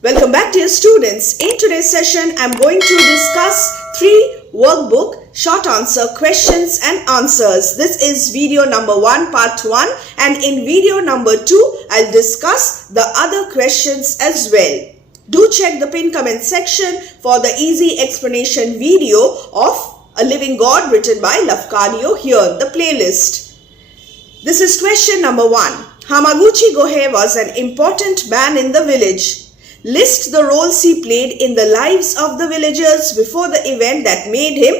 Welcome back, dear students. In today's session, I'm going to discuss 3 workbook short answer questions and answers. This is video number 1, part 1, and in video number 2, I'll discuss the other questions as well. Do check the pinned comment section for the easy explanation video of A Living God written by Lafcadio Hearn, the playlist. This is question number 1. Hamaguchi Gohei was an important man in the village. List the roles he played in the lives of the villagers before the event that made him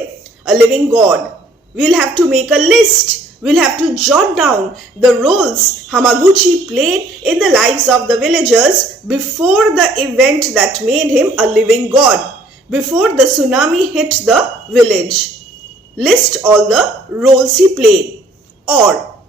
a living god. We'll have to make a list. We'll have to jot down the roles Hamaguchi played in the lives of the villagers before the event that made him a living god, before the tsunami hit the village. List all the roles he played. Or,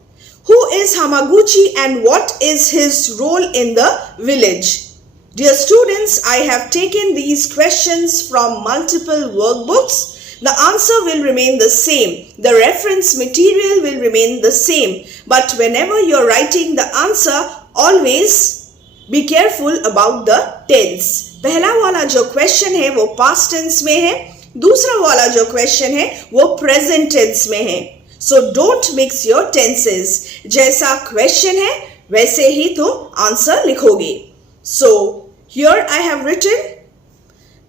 who is Hamaguchi and what is his role in the village? Dear students, I have taken these questions from multiple workbooks. The answer will remain the same. The reference material will remain the same. But whenever you're writing the answer, always be careful about the tense. पहला वाला जो question है वो past tense में है. दूसरा वाला जो question है वो present tense में है. So don't mix your tenses. जैसा question है वैसे ही तो answer लिखोगे. So, here I have written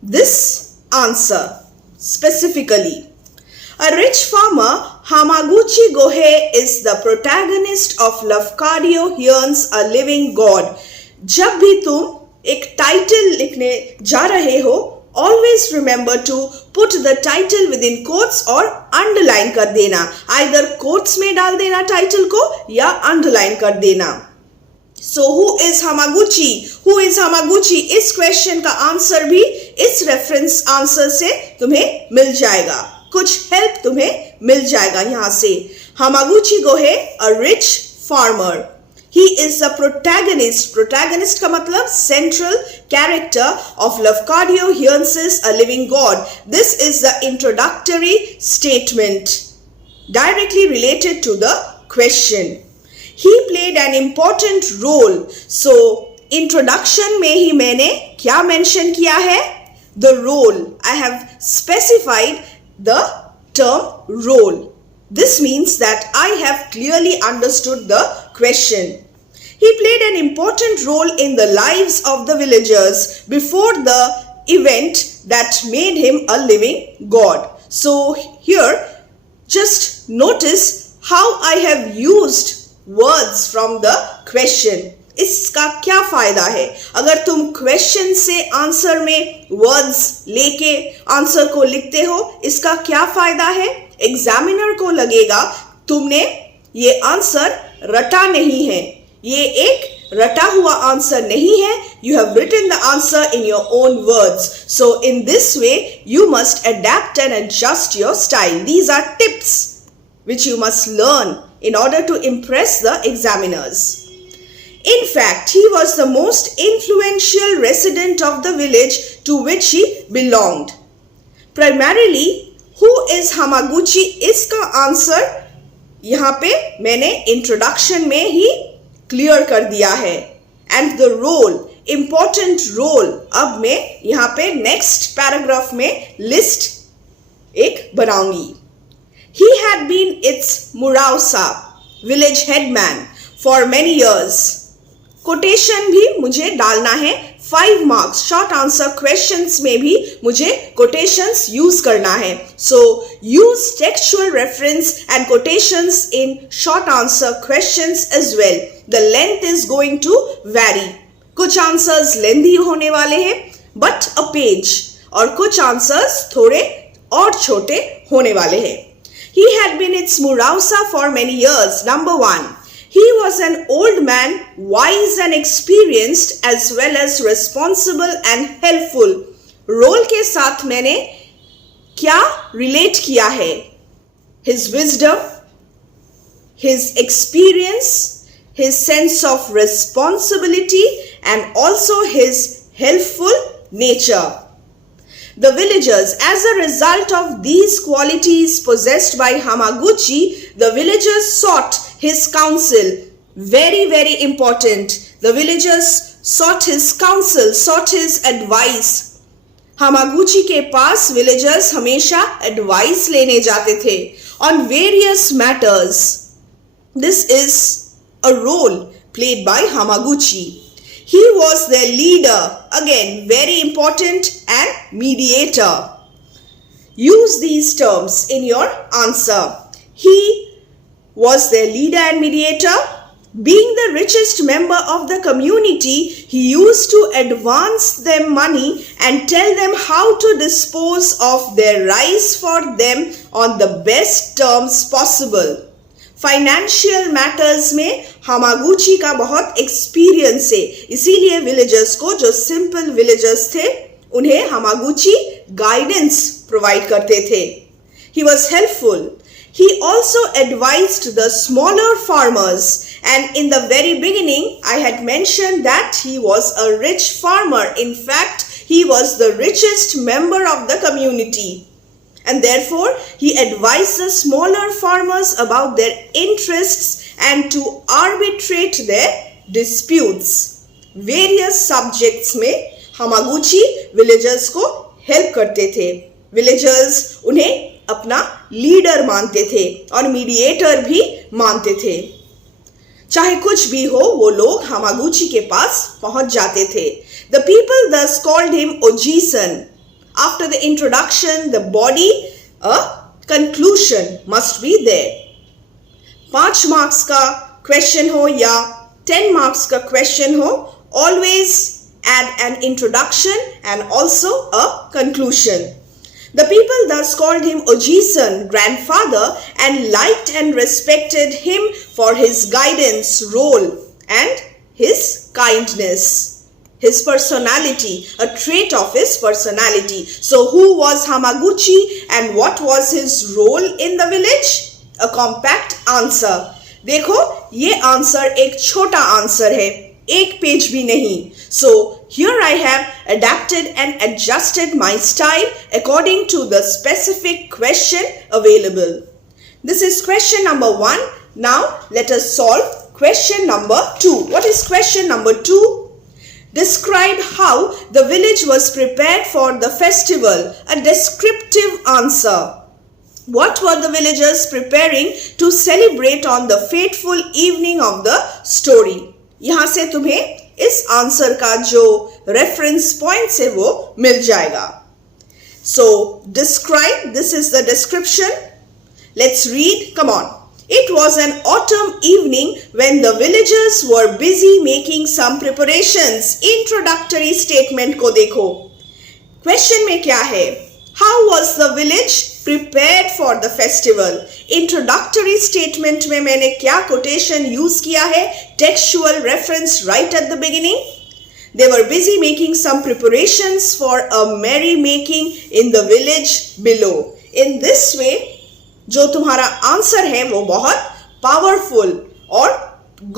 this answer specifically. A rich farmer, Hamaguchi Gohei is the protagonist of Lafcadio Hearn's A Living God. जब भी तुम एक title लिखने जा रहे हो, always remember to put the title within quotes और underline कर देना. Either quotes में डाल देना title को या underline कर देना. So who is Hamaguchi? Who is Hamaguchi? इस question का आंसर भी इस reference आंसर से तुम्हें मिल जाएगा. कुछ help तुम्हें मिल जाएगा यहाँ से. Hamaguchi Gohei, a rich farmer. He is the protagonist. Protagonist का मतलब central character of Lafcadio Hearn's A Living God. This is the introductory statement directly related to the question. He played an important role. So, introduction में ही मैंने क्या mention किया है? The role. I have specified the term role. This means that I have clearly understood the question. He played an important role in the lives of the villagers before the event that made him a living god. So, here just notice how I have used words from the question. इसका क्या फायदा है? अगर तुम question से answer में words लेके answer को लिखते हो, इसका क्या फायदा है? एग्जामिनर को लगेगा तुमने ये आंसर रटा नहीं है. ये एक रटा हुआ आंसर नहीं है. You have written the answer in your own words. So in this way, you must adapt and adjust your style. These are tips which you must learn in order to impress the examiners. In fact, he was the most influential resident of the village to which he belonged. Primarily, who is Hamaguchi? इसका answer यहाँ पे मैंने introduction में ही clear कर दिया है. And the role, important role, अब मैं यहाँ पे next paragraph में list एक बनाऊंगी. He had been its Murausa, village headman, for many years. Quotation भी मुझे डालना है 5 marks. Short answer questions में भी मुझे quotations use करना है. So, use textual reference and quotations in short answer questions as well. The length is going to vary. कुछ answers lengthy होने वाले हैं, but a page. और कुछ answers थोड़े और छोटे होने वाले हैं. He had been its Murausa for many years. Number 1. He was an old man, wise and experienced as well as responsible and helpful. Role के साथ मैंने क्या relate किया है? His wisdom, his experience, his sense of responsibility and also his helpful nature. The villagers, as a result of these qualities possessed by Hamaguchi, the villagers sought his counsel. Very, very important. The villagers sought his counsel, sought his advice. Hamaguchi के पास villagers हमेशा advice लेने जाते थे on various matters. This is a role played by Hamaguchi. He was their leader, again very important, and mediator. Use these terms in your answer. He was their leader and mediator. Being the richest member of the community, he used to advance them money and tell them how to dispose of their rice for them on the best terms possible. Financial matters में हामागुची का बहुत experience है, इसीलिए villagers को, जो simple villagers थे, उन्हें हामागुची guidance provide करते थे. He was helpful. He also advised the smaller farmers, and in the very beginning I had mentioned that he was a rich farmer. In fact, he was the richest member of the community, and therefore he advised the smaller farmers about their interests and to arbitrate their disputes. Various subjects में हामागुची villagers को help करते थे. Villagers उन्हें अपना leader मानते थे और mediator भी मानते थे. चाहे कुछ भी हो, वो लोग हामागुची के पास पहुंच जाते थे. The people thus called him Ojisan. After the introduction, the body, a conclusion must be there. 5 marks का question हो या 10 marks का question हो, always add an introduction and also a conclusion. The people thus called him Ojisan, grandfather, and liked and respected him for his guidance, role, and his kindness. His personality, a trait of his personality. So who was Hamaguchi and what was his role in the village? A compact answer. देखो, ये answer एक छोटा answer है, एक page भी नहीं. So here I have adapted and adjusted my style according to the specific question available. This is question number 1. Now let us solve question number 2. What is question number 2? Describe how the village was prepared for the festival. A descriptive answer. What were the villagers preparing to celebrate on the fateful evening of the story? यहाँ से तुम्हें इस answer का जो reference points है वो मिल जाएगा. So describe, this is the description. Let's read. Come on. It was an autumn evening when the villagers were busy making some preparations. Introductory statement को देखो. Question में क्या है? How was the village prepared for the festival? Introductory statement में मैंने क्या quotation use किया है? Textual reference right at the beginning. They were busy making some preparations for a merrymaking in the village below. In this way, जो तुम्हारा answer है वो बहुत पावरफुल और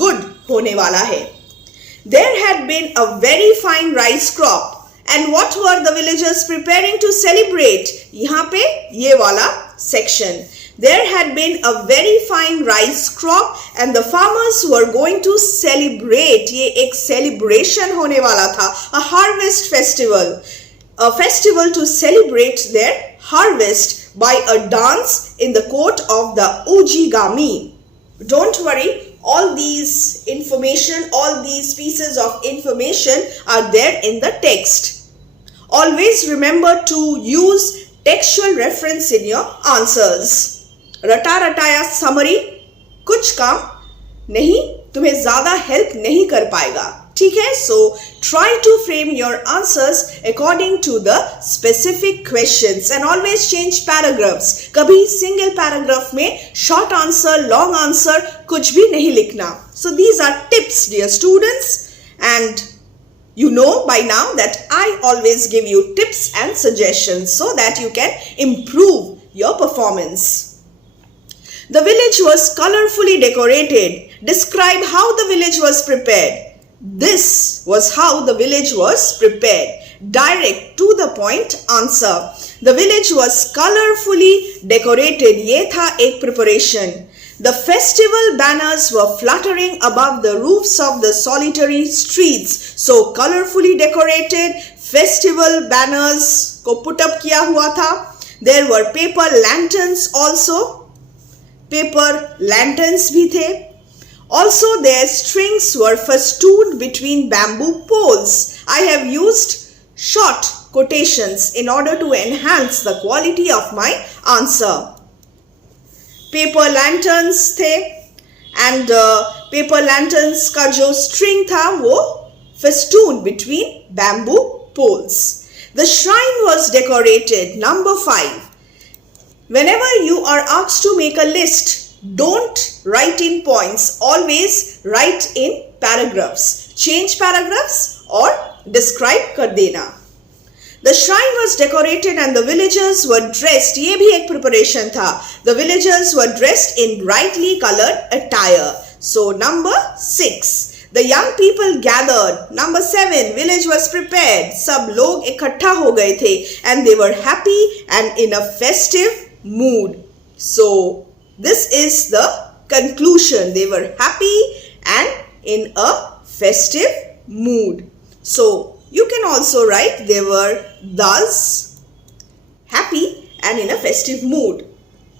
गुड होने वाला है. There had been a very fine rice crop. And what were the villagers preparing to celebrate? यहाँ पे ये वाला section. There had been a very fine rice crop and the farmers were going to celebrate. ये एक celebration होने वाला था. A harvest festival. A festival to celebrate their harvest by a dance in the court of the Ujigami. Don't worry, all these information, all these pieces of information are there in the text. Always remember to use textual reference in your answers. रटा रटाया summary कुछ काम नहीं, तुम्हें ज़्यादा help नहीं कर पाएगा. ठीक है? So try to frame your answers according to the specific questions and always change paragraphs. कभी single paragraph में short answer, long answer कुछ भी नहीं लिखना. So these are tips, dear students, and you know by now that I always give you tips and suggestions so that you can improve your performance. The village was colorfully decorated. Describe how the village was prepared. This was how the village was prepared. Direct to the point answer. The village was colorfully decorated. ये था एक preparation. The festival banners were fluttering above the roofs of the solitary streets. So colorfully decorated festival banners को put up किया हुआ था. There were paper lanterns also. Paper lanterns भी थे. Also their strings were festooned between bamboo poles. I have used short quotations in order to enhance the quality of my answer. Paper lanterns थे and paper lanterns का जो string था वो festooned between bamboo poles. The shrine was decorated. Number 5. Whenever you are asked to make a list, don't write in points. Always write in paragraphs. Change paragraphs or describe कर देना. The shrine was decorated and the villagers were dressed. ये भी एक preparation था. The villagers were dressed in brightly colored attire. So number 6. The young people gathered. Number 7. Village was prepared. सब लोग इकट्ठा हो गए थे and they were happy and in a festive mood. So this is the conclusion. They were happy and in a festive mood. So you can also write they were thus happy and in a festive mood.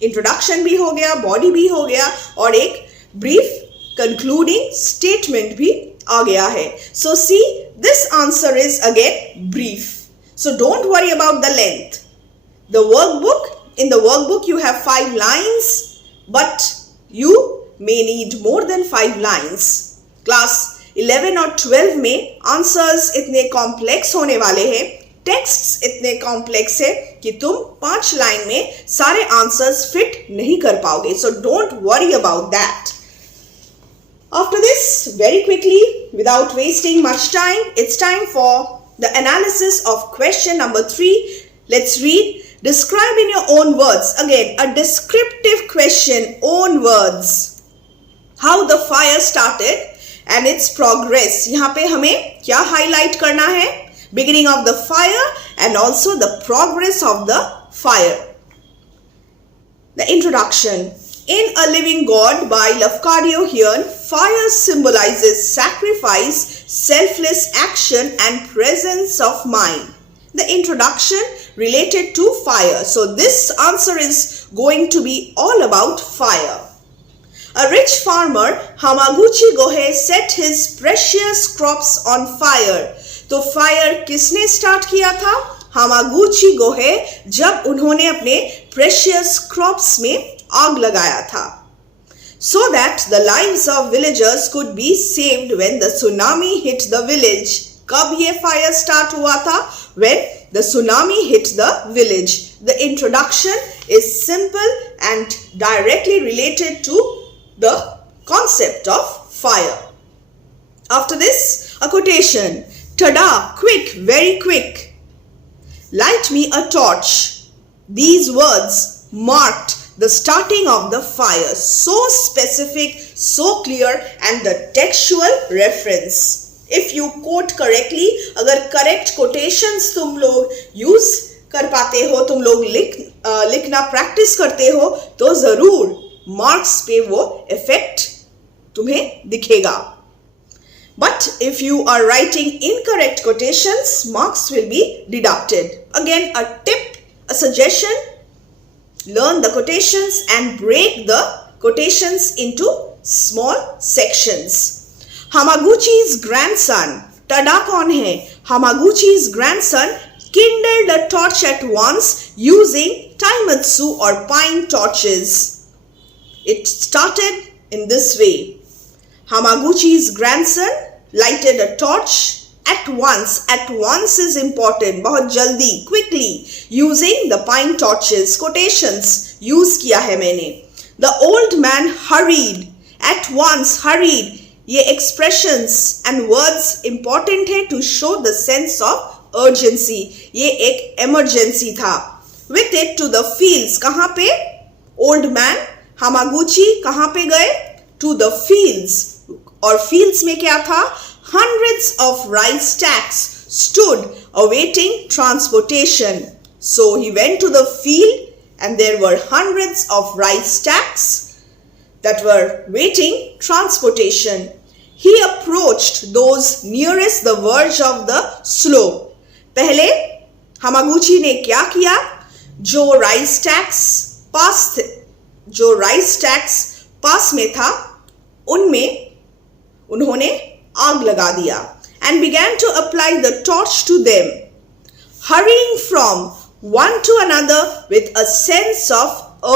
Introduction भी हो गया, body भी हो गया और एक brief concluding statement भी आ गया है. So see, this answer is again brief. So don't worry about the length. In the workbook you have 5 lines, but you may need more than 5 lines. Class 11 और 12 में आंसर्स इतने complex होने वाले हैं, texts इतने कॉम्प्लेक्स है कि तुम 5 लाइन में सारे आंसर्स फिट नहीं कर पाओगे. So don't worry about that. After this, very quickly, without wasting much time, it's time for the analysis of question number 3. Let's read. Describe in your own words. Again, a descriptive question, own words. How the fire started and its progress. यहाँ पे हमें क्या highlight करना है? Beginning of the fire and also the progress of the fire. The introduction. In A Living God by Lafcadio Hearn, fire symbolizes sacrifice, selfless action and presence of mind. The introduction related to fire. So this answer is going to be all about fire. A rich farmer, Hamaguchi Gohei, set his precious crops on fire. तो fire किसने start किया था? Hamaguchi Gohei, जब उन्होंने अपने precious crops में आग लगाया था. So that the lives of villagers could be saved when the tsunami hit the village. कब ये fire start हुआ था? When the tsunami hit the village. The introduction is simple and directly related to the concept of fire. After this, a quotation. Tada, quick, very quick. Light me a torch. These words marked the starting of the fire. So specific, so clear, and the textual reference. If you quote correctly, अगर correct quotations तुम लोग use कर पाते हो, तुम लोग लिखना practice करते हो, तो जरूर marks पे वो effect तुम्हें दिखेगा. But if you are writing incorrect quotations, marks will be deducted. Again, a tip, a suggestion. Learn the quotations and break the quotations into small sections. Hamaguchi's grandson. Tada kaun hai? Hamaguchi's grandson kindled a torch at once using taimatsu or pine torches. It started in this way. Hamaguchi's grandson lighted a torch at once. At once is important. बहुत जल्दी, quickly, using the pine torches. Quotations use किया है मैंने. The old man hurried. At once, hurried. ये expressions and words important है to show the sense of urgency. ये एक emergency था. With it to the fields. कहाँ पे? Old man, Hamaguchi कहाँ पे गए? To the fields. और fields में क्या था? Hundreds of rice stacks stood awaiting transportation. So he went to the field and there were hundreds of rice stacks that were waiting transportation. He approached those nearest the verge of the slope. पहले हमागुची ने क्या किया? जो rice tax पास में था उनमें उन्होंने आग लगा दिया and began to apply the torch to them, hurrying from one to another with a sense of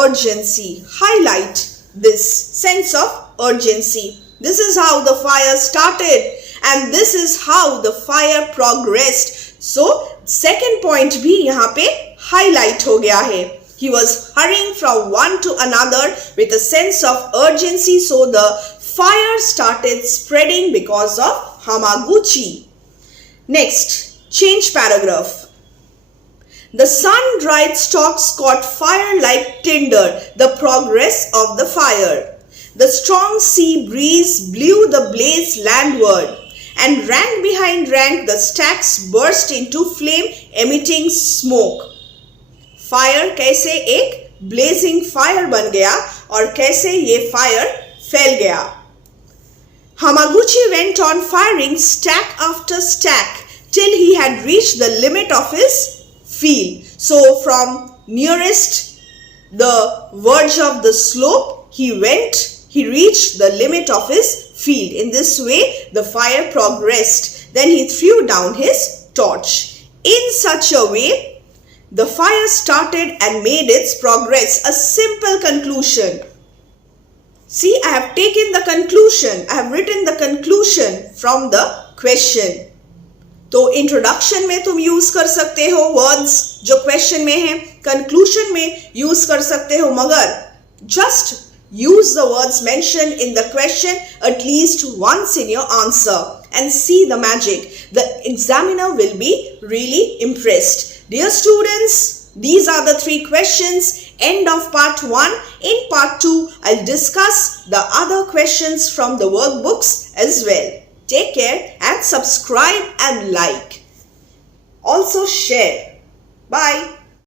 urgency. Highlight this sense of urgency. This is how the fire started and this is how the fire progressed. So second point भी यहाँ पे highlight हो गया है. He was hurrying from one to another with a sense of urgency, so the fire started spreading because of Hamaguchi. Next, change paragraph. The sun-dried stalks caught fire like tinder, the progress of the fire. The strong sea breeze blew the blaze landward, and rank behind rank the stacks burst into flame emitting smoke. Fire कैसे एक blazing fire बन गया और कैसे ये fire फैल गया. Hamaguchi went on firing stack after stack till he had reached the limit of his field. So from nearest the verge of the slope, he reached the limit of his field. In this way, the fire progressed. Then he threw down his torch. In such a way, the fire started and made its progress. A simple conclusion. See, I have taken the conclusion. I have written the conclusion from the question. तो introduction में तुम use कर सकते हो words जो question में है, conclusion में यूज कर सकते हो, मगर just use the words mentioned in the question at least once in your answer and see the magic. The examiner will be really impressed. Dear students, these are the 3 questions. End of part 1. In part 2, I'll discuss the other questions from the workbooks as well. Take care and subscribe and like. Also share. Bye.